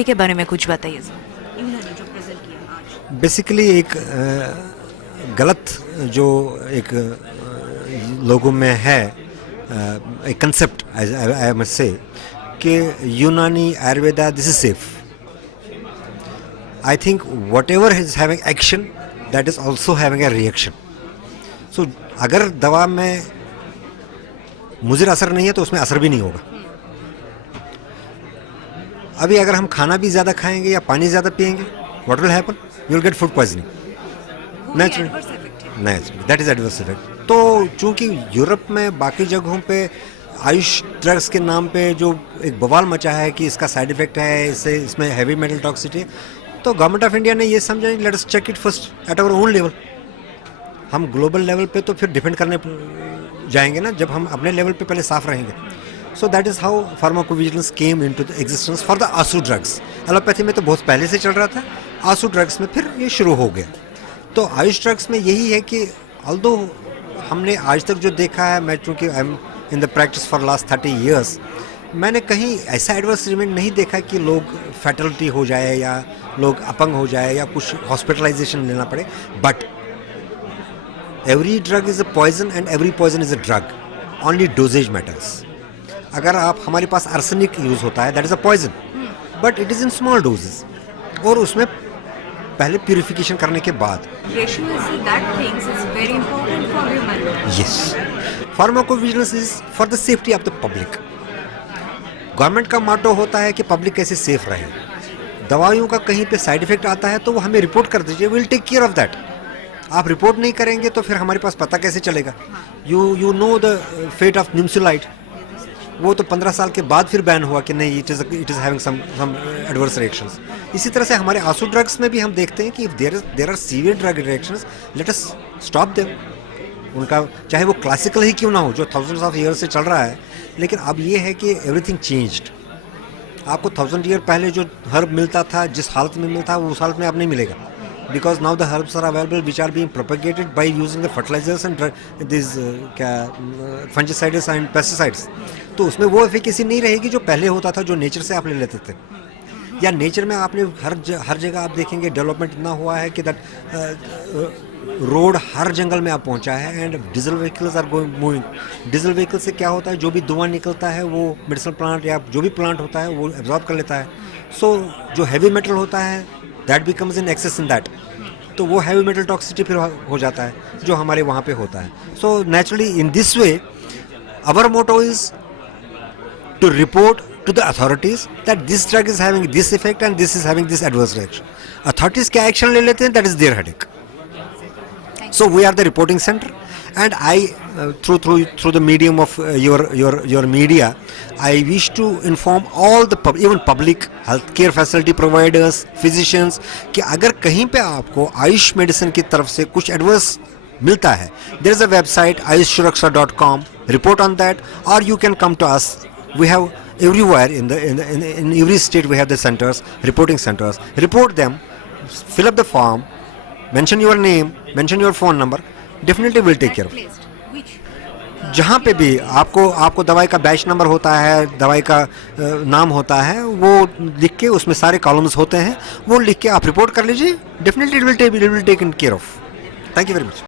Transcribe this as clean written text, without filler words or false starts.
Toxicity के बारे में कुछ बताइए सर। इन्होंने जो प्रेजेंट किया आज बेसिकली एक गलत जो एक लोगों में है एक कंसेप्ट आई मस्ट से कि Unani Ayurveda this is safe. I think whatever is having action that is also having a reaction. So अगर दवा में मुज़िर असर नहीं है तो उसमें असर भी नहीं होगा. अभी अगर हम खाना भी ज़्यादा खाएंगे या पानी ज़्यादा पिएंगे, what will happen? You will get food poisoning. Naturally that is adverse effect. तो चूंकि यूरोप में बाकी जगहों पे आयुष ड्रग्स के नाम पे जो एक बवाल मचा है कि इसका साइड इफेक्ट है, इससे इसमें हैवी मेटल टॉक्सिटी, तो गवर्नमेंट ऑफ इंडिया ने ये समझा let us check it first at our own level. हम ग्लोबल लेवल पे तो फिर डिफेंड करने जाएंगे ना जब हम अपने लेवल पे पहले साफ रहेंगे. So that is how pharmacovigilance came into the existence for the आंसू ड्रग्स. एलोपैथी में तो बहुत पहले से चल रहा था, आंसू ड्रग्स में फिर ये शुरू हो गया. तो आयुष ड्रग्स में यही है कि ऑल्दो हमने आज तक जो देखा है, मैं चूँकि I am in the practice for last 30 years, मैंने कहीं ऐसा एडवर्स इवेंट नहीं देखा कि लोग फैटलिटी हो जाए या लोग अपंग हो जाए या कुछ हॉस्पिटलाइजेशन लेना पड़े. But every drug is a poison and every poison is a drug. Only doses matters. अगर आप हमारे पास आर्सेनिक यूज़ होता है that is a poison, but it is in small doses और उसमें पहले प्यूरिफिकेशन करने के बाद. Yes, pharmacovigilance is for the safety of the public. Government का मोटो होता है कि पब्लिक कैसे सेफ रहे. दवाइयों का कहीं पे साइड इफेक्ट आता है तो वो हमें रिपोर्ट कर दीजिए, will take care of that. आप रिपोर्ट नहीं करेंगे तो फिर हमारे पास पता कैसे चलेगा? You know the fate of nimesulide, वो तो 15 साल के बाद फिर बैन हुआ कि नहीं, it is having some adverse reactions. इसी तरह से हमारे आंसू ड्रग्स में भी हम देखते हैं कि if there are severe drug reactions, let us stop them. उनका चाहे वो क्लासिकल ही क्यों ना हो जो थाउजेंड्स ऑफ ईयर से चल रहा है, लेकिन अब ये है कि एवरीथिंग चेंज्ड. आपको 1000 ईयर पहले जो हर्ब मिलता था, जिस हालत में मिलता था, वो उस हालत में अब नहीं मिलेगा. Because now the herbs are available which are being propagated by using the fertilisers and this क्या फंजिसाइड्स एंड पेस्टिसाइड्स. तो उसमें वो एफिकेसी नहीं रहेगी जो पहले होता था, जो नेचर से आप ले लेते थे. या नेचर में आपने हर जगह आप देखेंगे डेवलपमेंट इतना हुआ है कि दैट रोड हर जंगल में आप पहुंचा है and diesel vehicles are going moving. Diesel vehicle से क्या होता है, जो भी धुआं निकलता है वो मेडिसिनल प्लांट या जो भी प्लांट होता है वो एब्जॉर्ब कर लेता है. सो जो हैवी मेटल होता है that becomes in excess in that. तो वो हैवी मेटल टॉक्सिटी फिर हो जाता है जो हमारे वहाँ पे होता है. So naturally in this way our motto is to report to the authorities that this drug is having this effect and this is having this adverse reaction. Authorities क्या action ले लेते हैं, that is their headache. So we are the reporting center, and I through the medium of your media, I wish to inform all the even public healthcare facility providers, physicians कि अगर कहीं पे आपको Ayush medicine की तरफ से कुछ adverse मिलता है, there is a website ayushsuraksha.com. report on that, or you can come to us. We have everywhere in every state we have the centers, reporting centers. Report them, fill up the form, mention your name, mention your phone number. Definitely we'll take care of it. जहाँ पे भी आपको दवाई का batch number होता है, दवाई का नाम होता है, वो लिख के उसमें सारे कॉलम्स होते हैं, वो लिख के आप रिपोर्ट कर लीजिए. Definitely it will take in care of. Thank you very much.